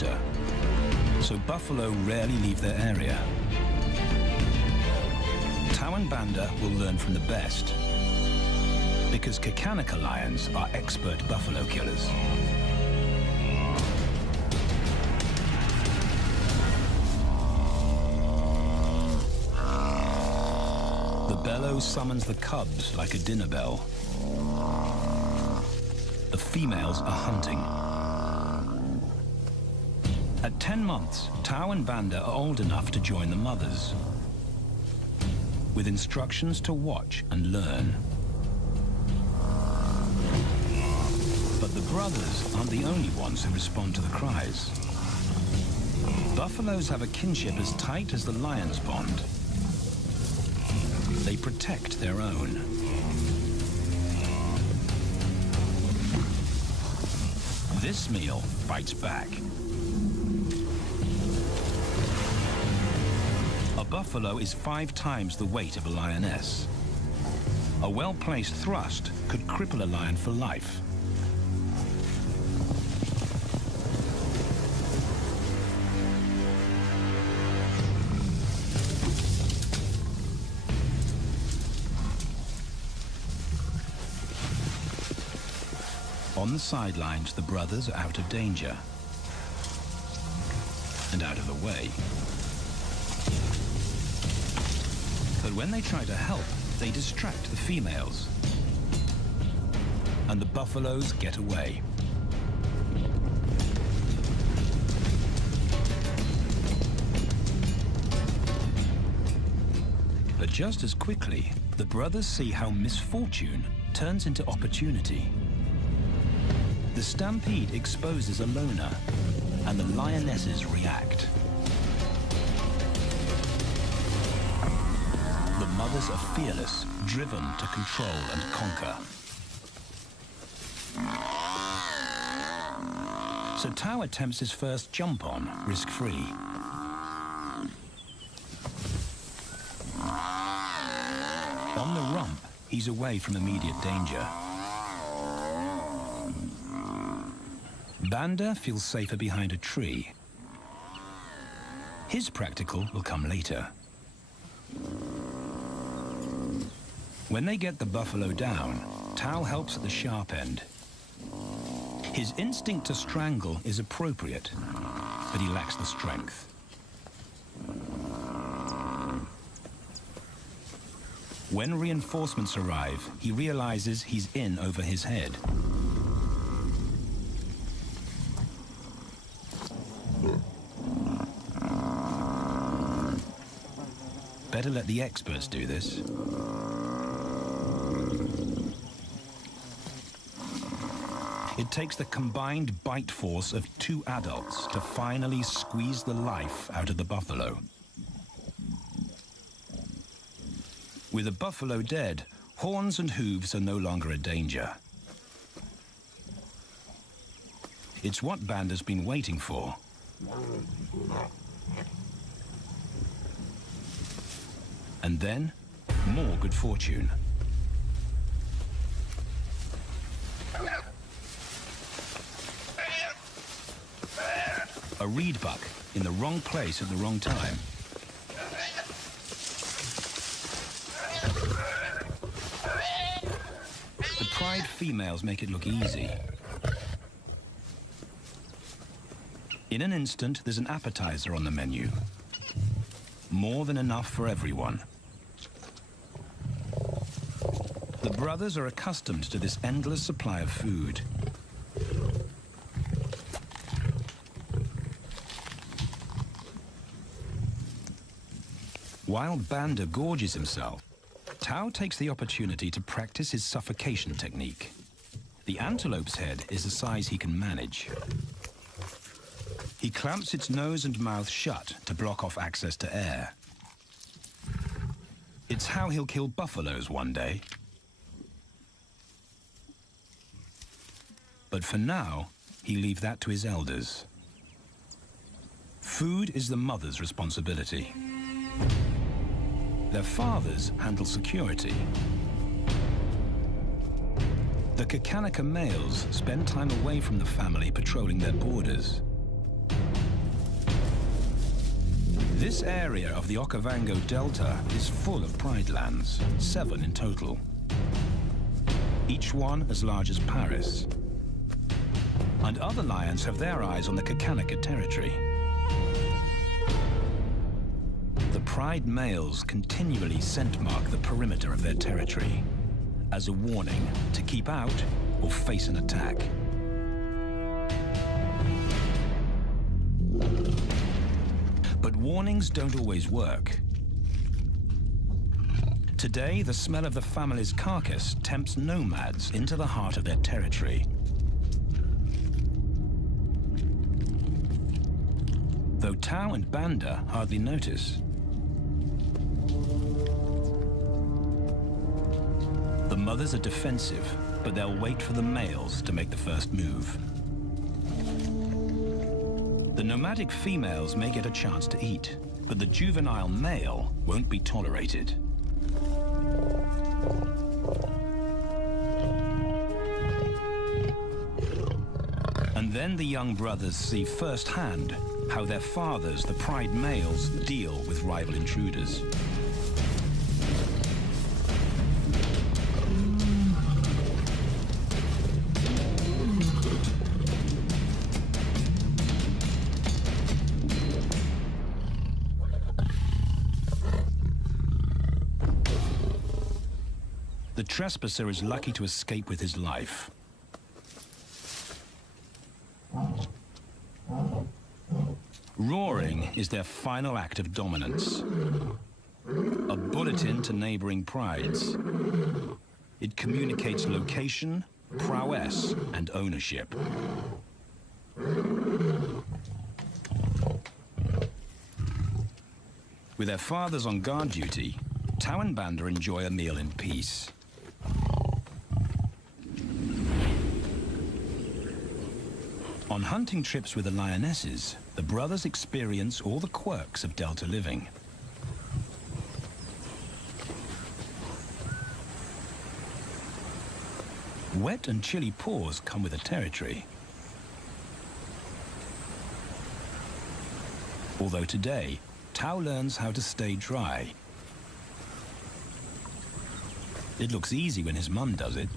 water, so buffalo rarely leave their area. Tao and Banda will learn from the best, because Khatarnak lions are expert buffalo killers. The bellow summons the cubs like a dinner bell. The females are hunting. At 10 months, Tao and Banda are old enough to join the mothers, with instructions to watch and learn. But the brothers aren't the only ones who respond to the cries. Buffaloes have a kinship as tight as the lions bond. They protect their own. This meal bites back. A buffalo is 5 times the weight of a lioness. A well-placed thrust could cripple a lion for life. On the sidelines, the brothers are out of danger and out of the way. But when they try to help, they distract the females, and the buffaloes get away. But just as quickly, the brothers see how misfortune turns into opportunity. The stampede exposes a loner, and the lionesses react. The mothers are fearless, driven to control and conquer. So Tao attempts his first jump on, risk-free. On the rump, he's away from immediate danger. Banda feels safer behind a tree. His practical will come later. When they get the buffalo down, Tao helps at the sharp end. His instinct to strangle is appropriate, but he lacks the strength. When reinforcements arrive, he realizes he's in over his head. Better let the experts do this. It takes the combined bite force of 2 adults to finally squeeze the life out of the buffalo. With the buffalo dead, horns and hooves are no longer a danger. It's what Banda's been waiting for. And then, more good fortune. A reed buck in the wrong place at the wrong time. The pride females make it look easy. In an instant, there's an appetizer on the menu. More than enough for everyone. The brothers are accustomed to this endless supply of food. While Banda gorges himself, Tao takes the opportunity to practice his suffocation technique. The antelope's head is a size he can manage. He clamps its nose and mouth shut to block off access to air. It's how he'll kill buffaloes one day. But for now, he leaves that to his elders. Food is the mother's responsibility. Their fathers handle security. The Khatarnak males spend time away from the family patrolling their borders. This area of the Okavango Delta is full of pride lands, 7 in total. Each one as large as Paris. And other lions have their eyes on the Khatarnak territory. The pride males continually scent mark the perimeter of their territory as a warning to keep out or face an attack. But warnings don't always work. Today, the smell of the family's carcass tempts nomads into the heart of their territory. Though Tao and Banda hardly notice. The mothers are defensive, but they'll wait for the males to make the first move. The nomadic females may get a chance to eat, but the juvenile male won't be tolerated. And then the young brothers see firsthand how their fathers, the pride males, deal with rival intruders. The trespasser is lucky to escape with his life. Roaring is their final act of dominance. A bulletin to neighboring prides. It communicates location, prowess, and ownership. With their fathers on guard duty, Tao and Banda enjoy a meal in peace. On hunting trips with the lionesses, the brothers experience all the quirks of Delta living. Wet and chilly paws come with the territory. Although today, Tao learns how to stay dry. It looks easy when his mum does it.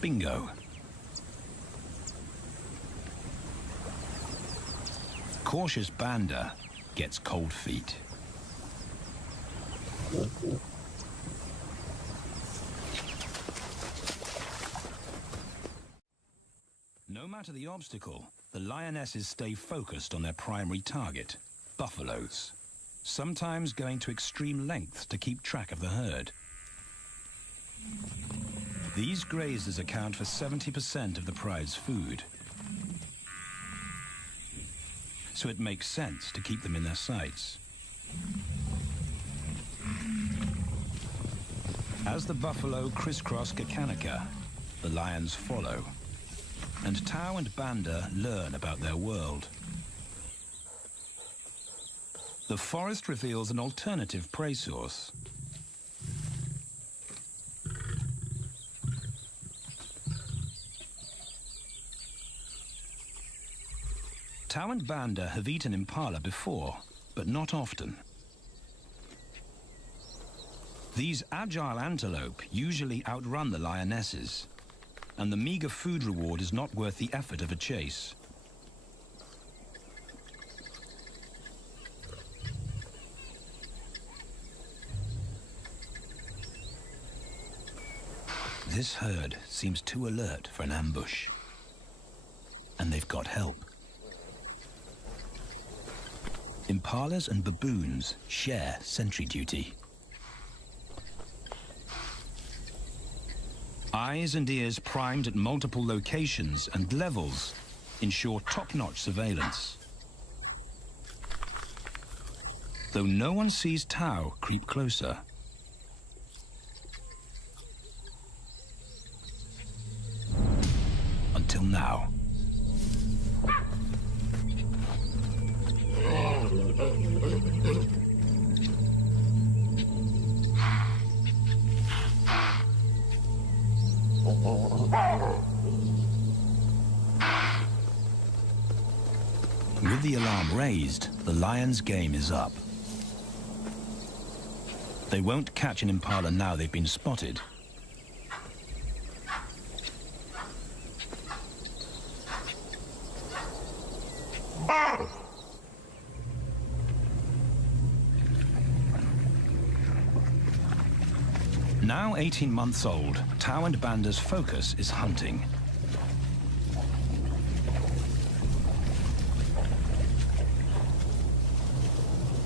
Bingo. Cautious Banda gets cold feet. No matter the obstacle, the lionesses stay focused on their primary target, buffaloes, sometimes going to extreme lengths to keep track of the herd. These grazers account for 70% of the pride's food. So it makes sense to keep them in their sights. As the buffalo crisscross Khatarnak, the lions follow. And Tao and Banda learn about their world. The forest reveals an alternative prey source. Tao and Banda have eaten impala before, but not often. These agile antelope usually outrun the lionesses, and the meager food reward is not worth the effort of a chase. This herd seems too alert for an ambush, and they've got help. Impalas and baboons share sentry duty. Eyes and ears primed at multiple locations and levels ensure top-notch surveillance. Though no one sees Tao creep closer. Until now. the alarm raised, the lions' game is up. They won't catch an impala now they've been spotted. Now 18 months old, Tao and Banda's focus is hunting.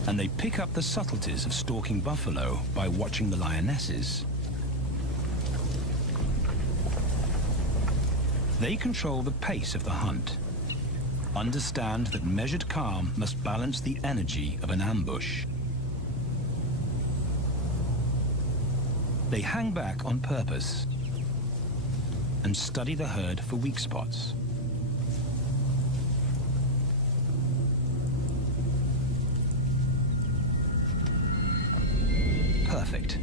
And they pick up the subtleties of stalking buffalo by watching the lionesses. They control the pace of the hunt, understand that measured calm must balance the energy of an ambush. They hang back on purpose and study the herd for weak spots. Perfect.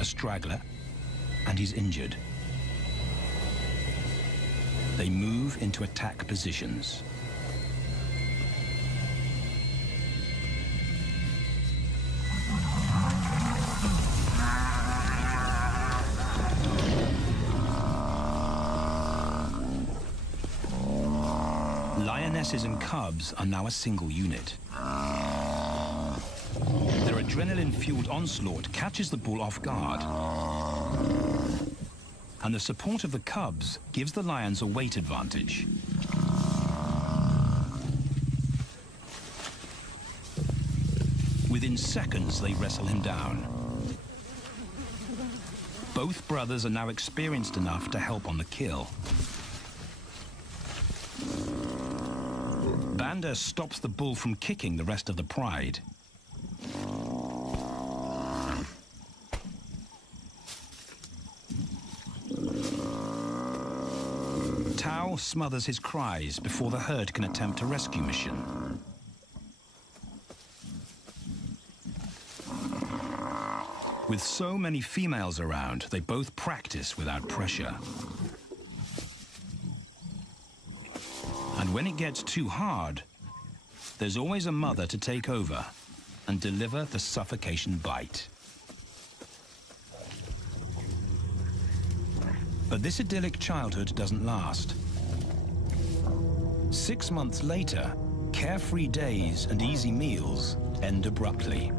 A straggler, and he's injured. They move into attack positions. Lionesses and cubs are now a single unit. Their adrenaline-fueled onslaught catches the bull off guard. And the support of the cubs gives the lions a weight advantage. Within seconds, they wrestle him down. Both brothers are now experienced enough to help on the kill. Banda stops the bull from kicking the rest of the pride. Tao smothers his cries before the herd can attempt a rescue mission. With so many females around, they both practice without pressure. And when it gets too hard, there's always a mother to take over and deliver the suffocation bite. But this idyllic childhood doesn't last. 6 months later, carefree days and easy meals end abruptly.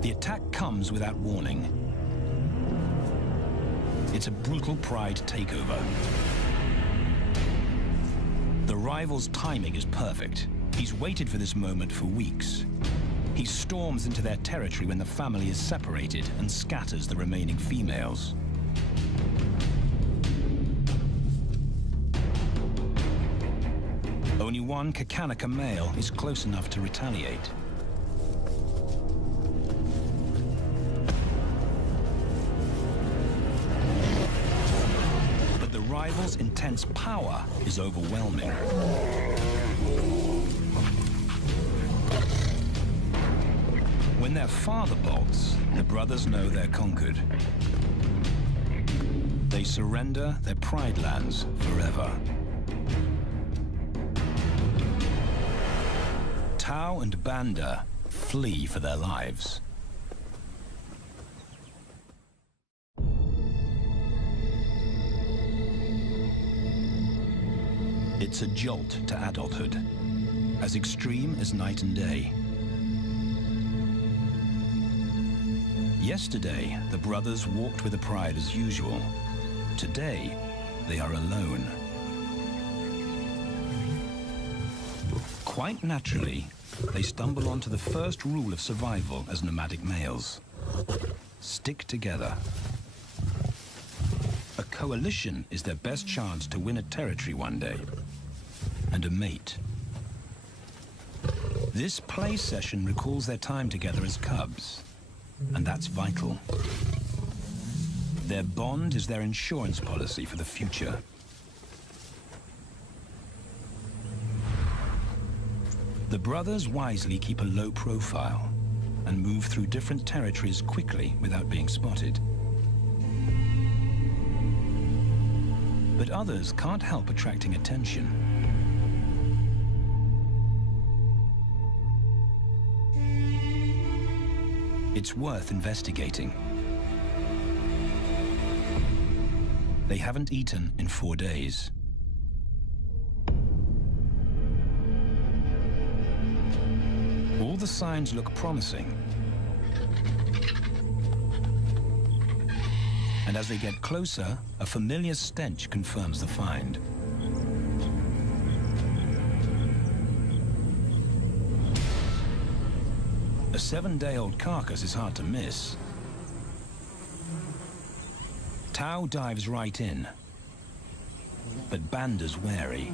The attack comes without warning. It's a brutal pride takeover. The rival's timing is perfect. He's waited for this moment for weeks. He storms into their territory when the family is separated and scatters the remaining females. Only one Khatarnak male is close enough to retaliate. But the rival's intense power is overwhelming. When their father bolts, the brothers know they're conquered. They surrender their pride lands forever. Tao and Banda flee for their lives. It's a jolt to adulthood, as extreme as night and day. Yesterday, the brothers walked with the pride as usual. Today, they are alone. Quite naturally, they stumble onto the first rule of survival as nomadic males. Stick together. A coalition is their best chance to win a territory one day, and a mate. This play session recalls their time together as cubs. And that's vital. Their bond is their insurance policy for the future. The brothers wisely keep a low profile and move through different territories quickly without being spotted. But others can't help attracting attention. It's worth investigating. They haven't eaten in 4 days. All the signs look promising. And as they get closer, a familiar stench confirms the find. A 7-day-old carcass is hard to miss. Tao dives right in, but Banda's wary.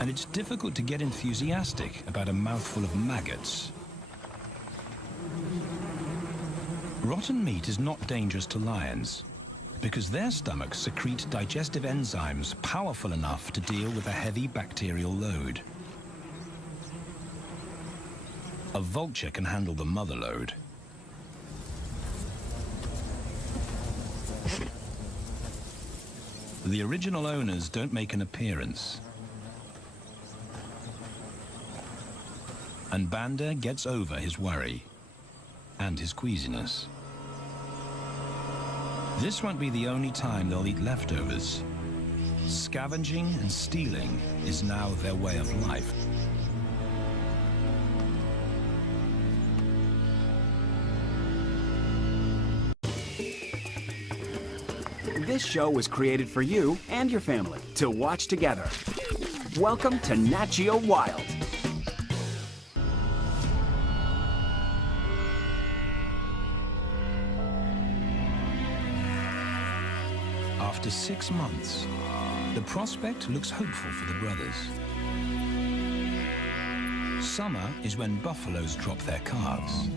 And it's difficult to get enthusiastic about a mouthful of maggots. Rotten meat is not dangerous to lions, because their stomachs secrete digestive enzymes powerful enough to deal with a heavy bacterial load. A vulture can handle the mother load. The original owners don't make an appearance. And Banda gets over his worry and his queasiness. This won't be the only time they'll eat leftovers. Scavenging and stealing is now their way of life. This show was created for you and your family to watch together. Welcome to Nat Geo Wild. After 6 months, the prospect looks hopeful for the brothers. Summer is when buffaloes drop their calves.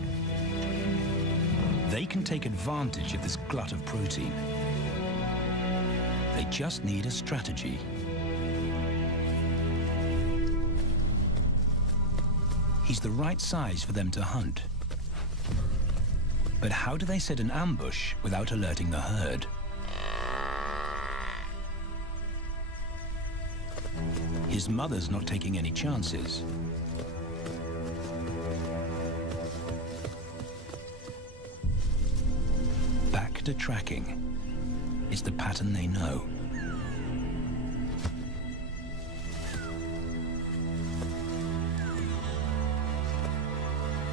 They can take advantage of this glut of protein. They just need a strategy. He's the right size for them to hunt. But how do they set an ambush without alerting the herd? His mother's not taking any chances. Back to tracking. It's the pattern they know.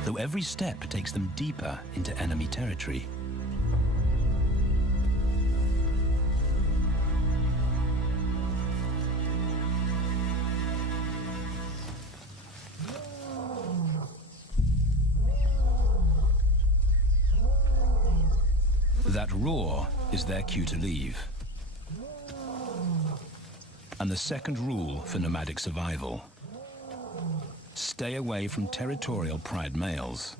Though every step takes them deeper into enemy territory. That roar is their cue to leave. And the second rule for nomadic survival: stay away from territorial pride males.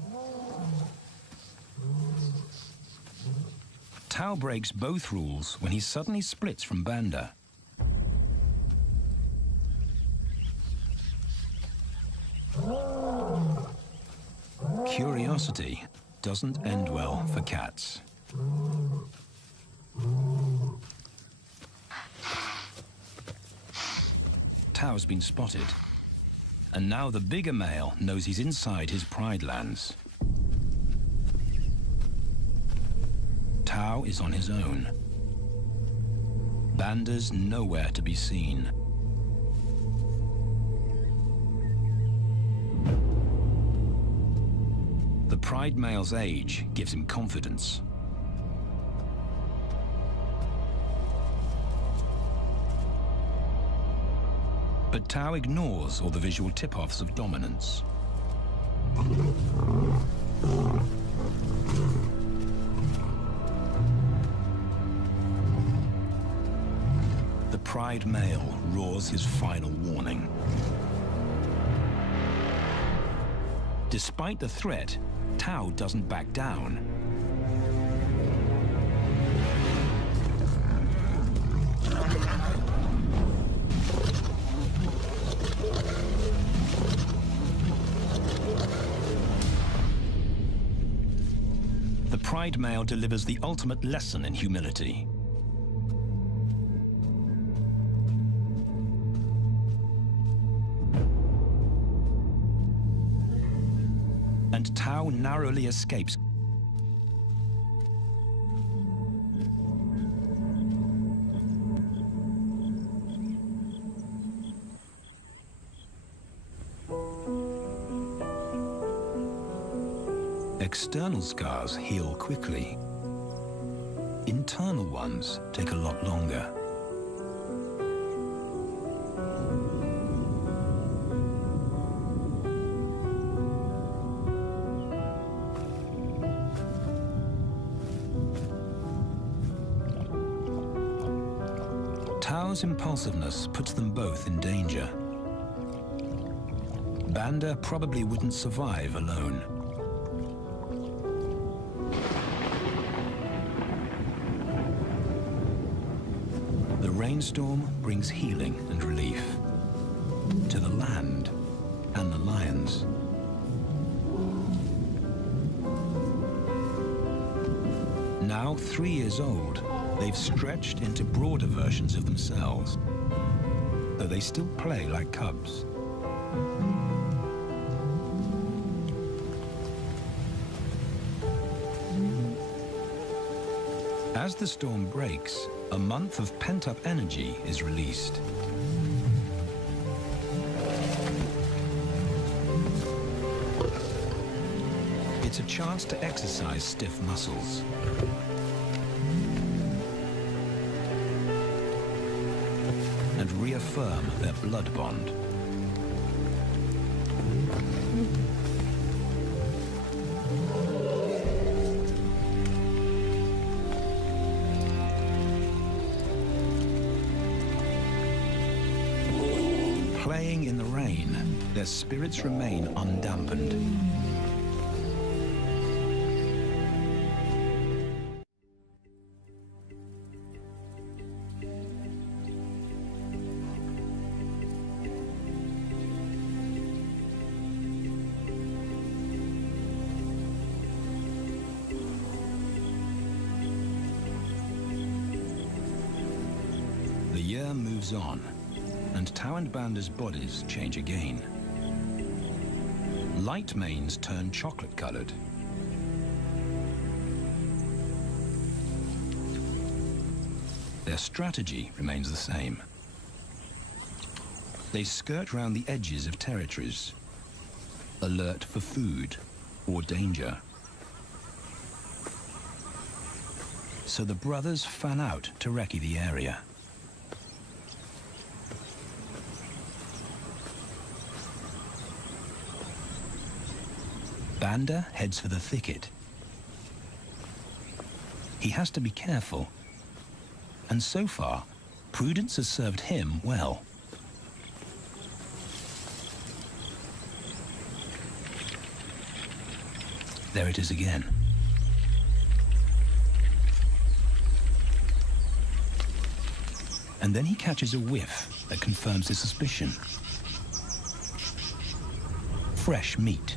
Tao breaks both rules when he suddenly splits from Banda. Curiosity doesn't end well for cats. Tao's been spotted, and now the bigger male knows he's inside his pride lands. Tao is on his own. Banda's nowhere to be seen. The pride male's age gives him confidence. But Tao ignores all the visual tip-offs of dominance. The pride male roars his final warning. Despite the threat, Tao doesn't back down. The pride male delivers the ultimate lesson in humility. And Tao narrowly escapes. External scars heal quickly. Internal ones take a lot longer. Tao's impulsiveness puts them both in danger. Banda probably wouldn't survive alone. The rainstorm brings healing and relief to the land and the lions. Now 3 years old, they've stretched into broader versions of themselves, though they still play like cubs. As the storm breaks, a month of pent-up energy is released. It's a chance to exercise stiff muscles. And reaffirm their blood bond. Playing in the rain, their spirits remain undampened. The year moves on, and Tao and Banda's bodies change again. Light manes turn chocolate-colored. Their strategy remains the same. They skirt round the edges of territories, alert for food or danger. So the brothers fan out to recce the area. Banda heads for the thicket. He has to be careful, and so far, prudence has served him well. There it is again. And then he catches a whiff that confirms his suspicion. Fresh meat.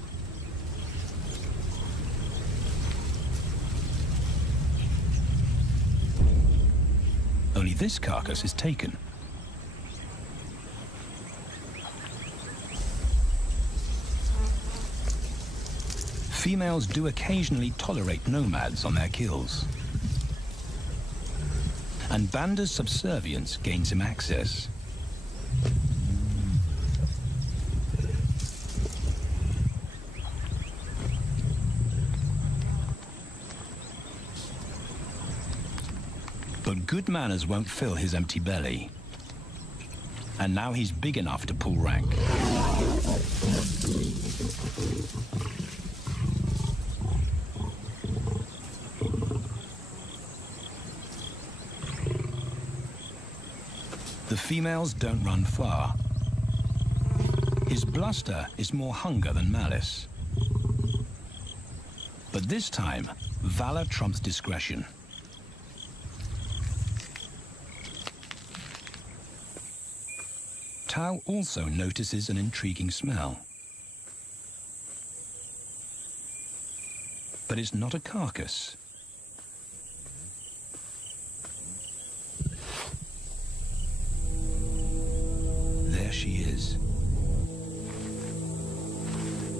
Only this carcass is taken. Females do occasionally tolerate nomads on their kills. And Banda's subservience gains him access. But good manners won't fill his empty belly. And now he's big enough to pull rank. The females don't run far. His bluster is more hunger than malice. But this time, valor trumps discretion. Tao also notices an intriguing smell. But it's not a carcass, she is.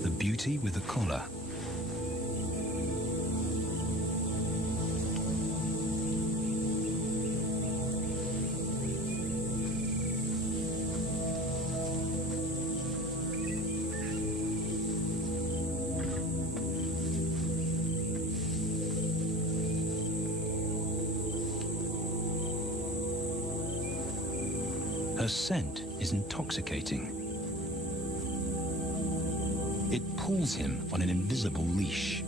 The beauty with the collar. Her scent is intoxicating. It pulls him on an invisible leash.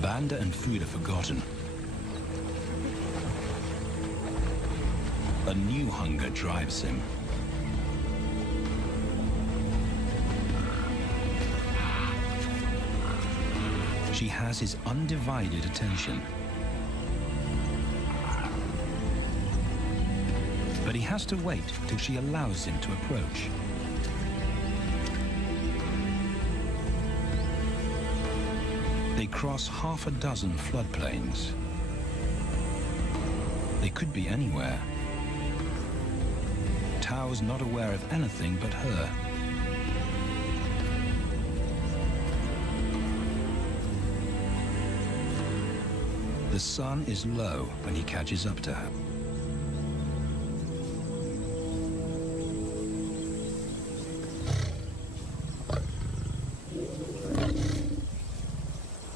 Banda and food are forgotten. A new hunger drives him. She has his undivided attention. But he has to wait till she allows him to approach. They cross half a dozen floodplains. They could be anywhere. Tao's not aware of anything but her. The sun is low when he catches up to her.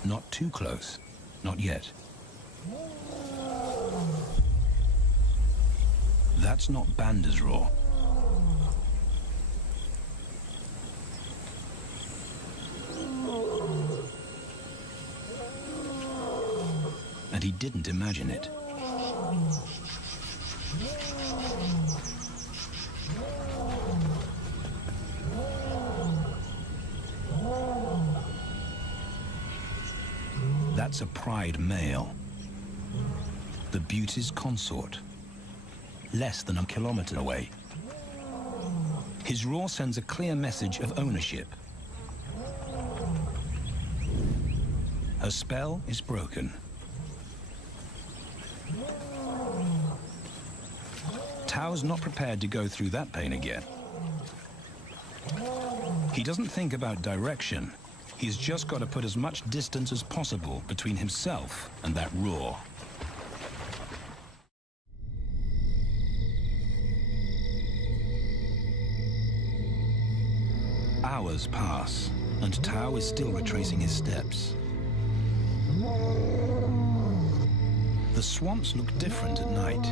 Not too close. Not yet. That's not Banda's roar. And he didn't imagine it. That's a pride male. The beauty's consort. Less than a kilometer away. His roar sends a clear message of ownership. Her spell is broken. Tao's not prepared to go through that pain again. He doesn't think about direction. He's just got to put as much distance as possible between himself and that roar. Hours pass, and Tao is still retracing his steps. The swamps look different at night.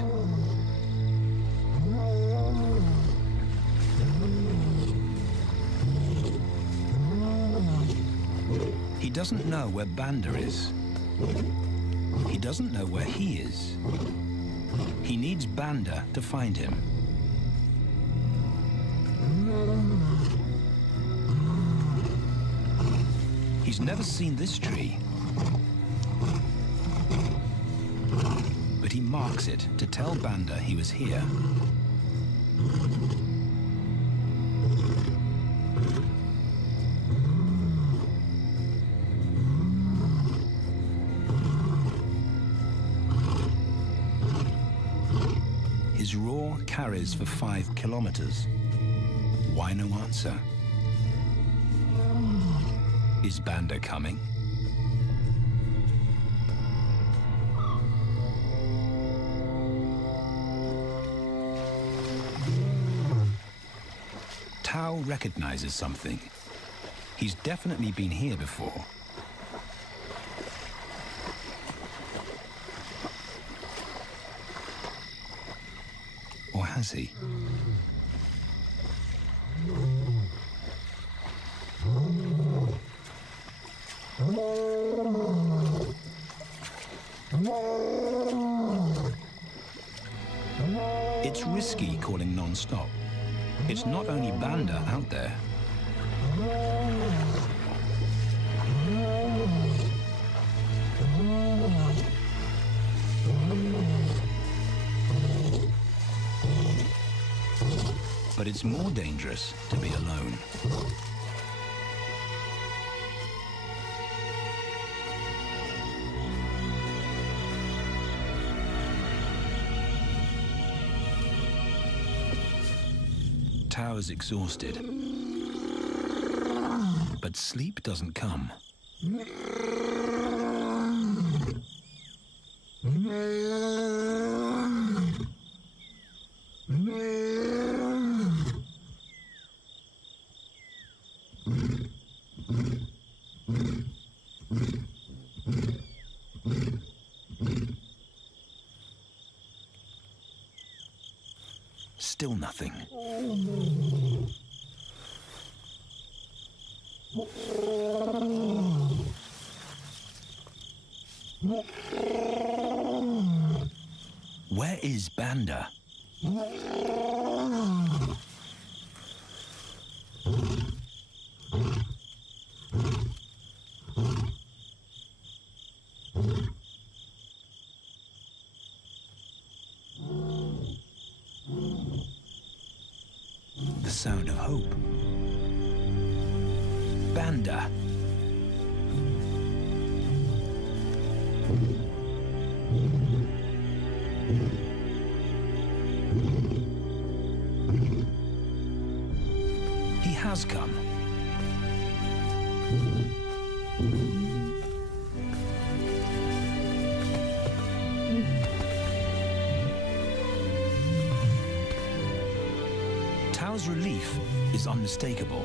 He doesn't know where Banda is. He doesn't know where he is. He needs Banda to find him. He's never seen this tree. But he marks it to tell Banda he was here. His roar carries for 5 kilometers. Why no answer? Is Banda coming? Tao recognizes something. He's definitely been here before. Or has he? It's risky calling non-stop. It's not only Banda out there. But it's more dangerous to be alone. Tao is exhausted, but sleep doesn't come. Still nothing. Where is Banda? The sound of hope. Banda. He has come. Tao's relief is unmistakable.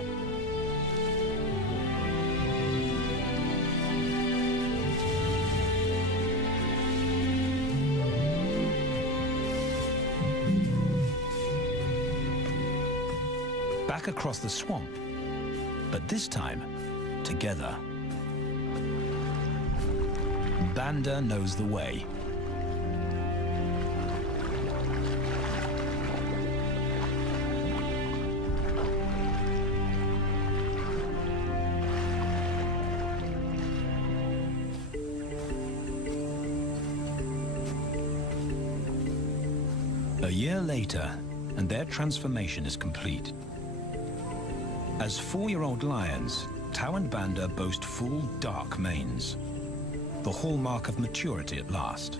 Back across the swamp, but this time, together. Banda knows the way. A year later, and their transformation is complete. As 4-year-old lions, Tao and Banda boast full, dark manes, the hallmark of maturity at last.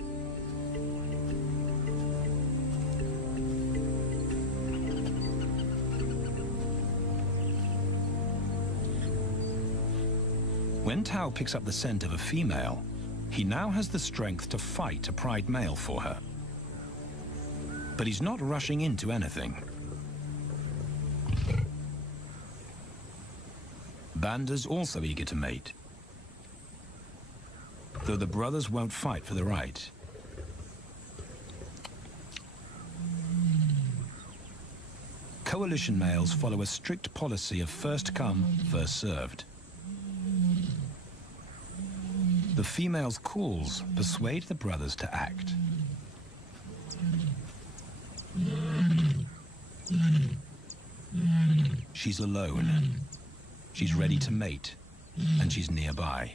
When Tao picks up the scent of a female, he now has the strength to fight a pride male for her. But he's not rushing into anything. Banda's also eager to mate, though the brothers won't fight for the right. Coalition males follow a strict policy of first come, first served. The female's calls persuade the brothers to act. She's alone. She's ready to mate, and she's nearby.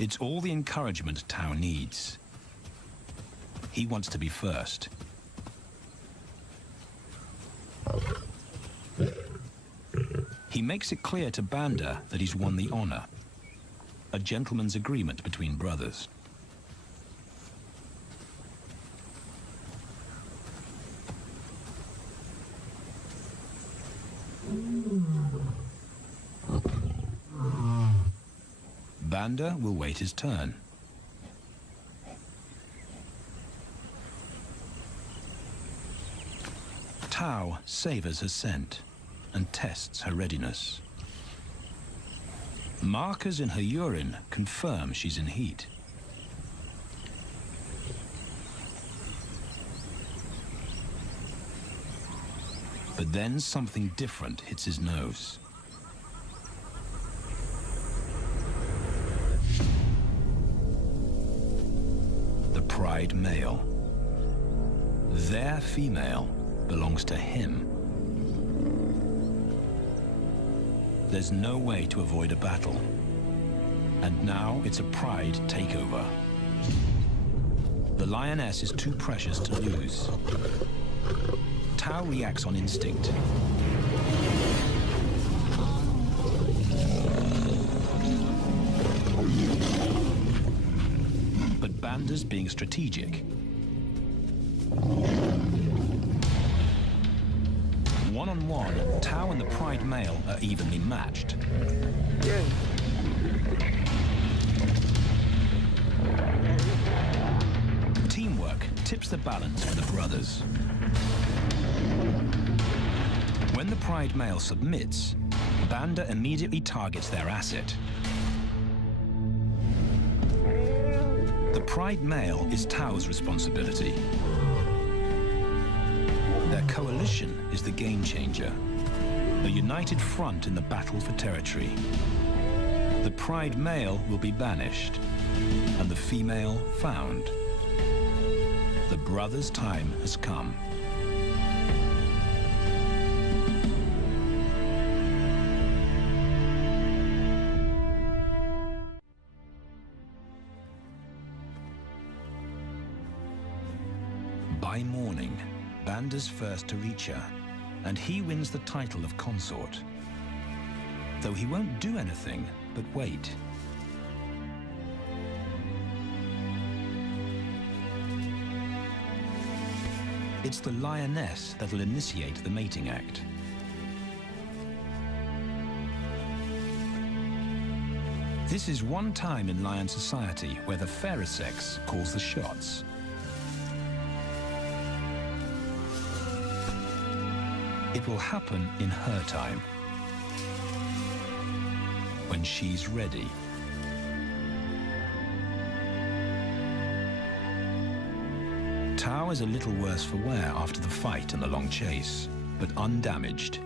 It's all the encouragement Tao needs. He wants to be first. He makes it clear to Banda that he's won the honor. A gentleman's agreement between brothers. Banda will wait his turn. Tao savors her scent and tests her readiness. Markers in her urine confirm she's in heat. But then something different hits his nose. The pride male. Their female belongs to him. There's no way to avoid a battle. And now it's a pride takeover. The lioness is too precious to lose. Tao reacts on instinct. Banda's being strategic. One-on-one, Tao and the Pride male are evenly matched. Teamwork tips the balance for the brothers. When the Pride male submits, Banda immediately targets their asset. The Pride male is Tao's responsibility. Their coalition is the game changer, a united front in the battle for territory. The Pride male will be banished, and the female found. The brothers' time has come. By morning, Banda's first to reach her, and he wins the title of consort. Though he won't do anything but wait. It's the lioness that'll initiate the mating act. This is one time in lion society where the fairer sex calls the shots. It will happen in her time, when she's ready. Tao is a little worse for wear after the fight and the long chase, but undamaged.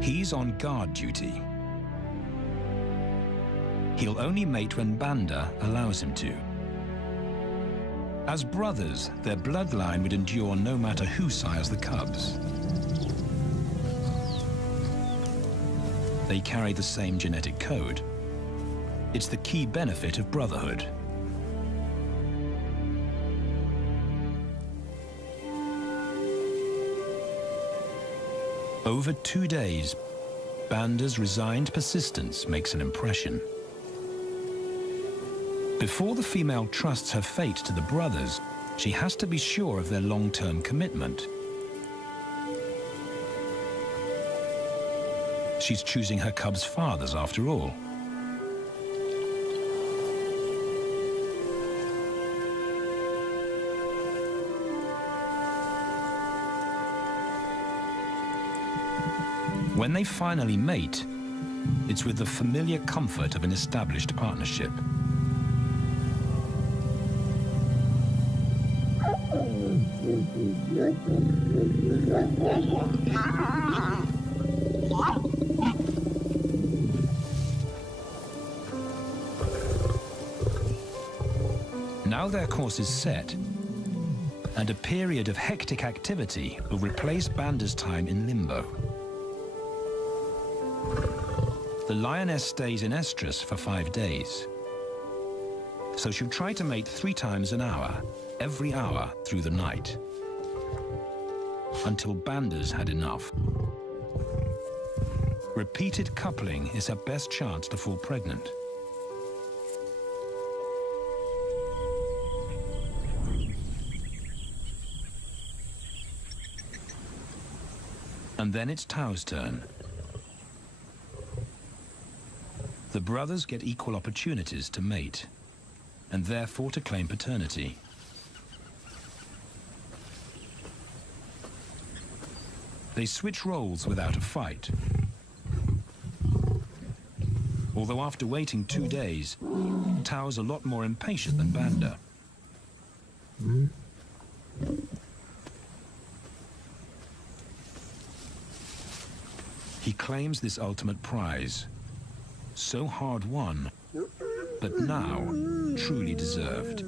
He's on guard duty. He'll only mate when Banda allows him to. As brothers, their bloodline would endure no matter who sires the cubs. They carry the same genetic code. It's the key benefit of brotherhood. Over 2 days, Banda's resigned persistence makes an impression. Before the female trusts her fate to the brothers, she has to be sure of their long-term commitment. She's choosing her cubs' fathers after all. When they finally mate, it's with the familiar comfort of an established partnership. Now their course is set, and a period of hectic activity will replace Banda's time in limbo. The lioness stays in estrus for 5 days, so she'll try to mate 3 times an hour, every hour through the night, until Banda's had enough. Repeated coupling is her best chance to fall pregnant. And then it's Tao's turn. The brothers get equal opportunities to mate, and therefore to claim paternity. They switch roles without a fight. Although after waiting 2 days, Tao's a lot more impatient than Banda. He claims this ultimate prize, so hard won, but now truly deserved.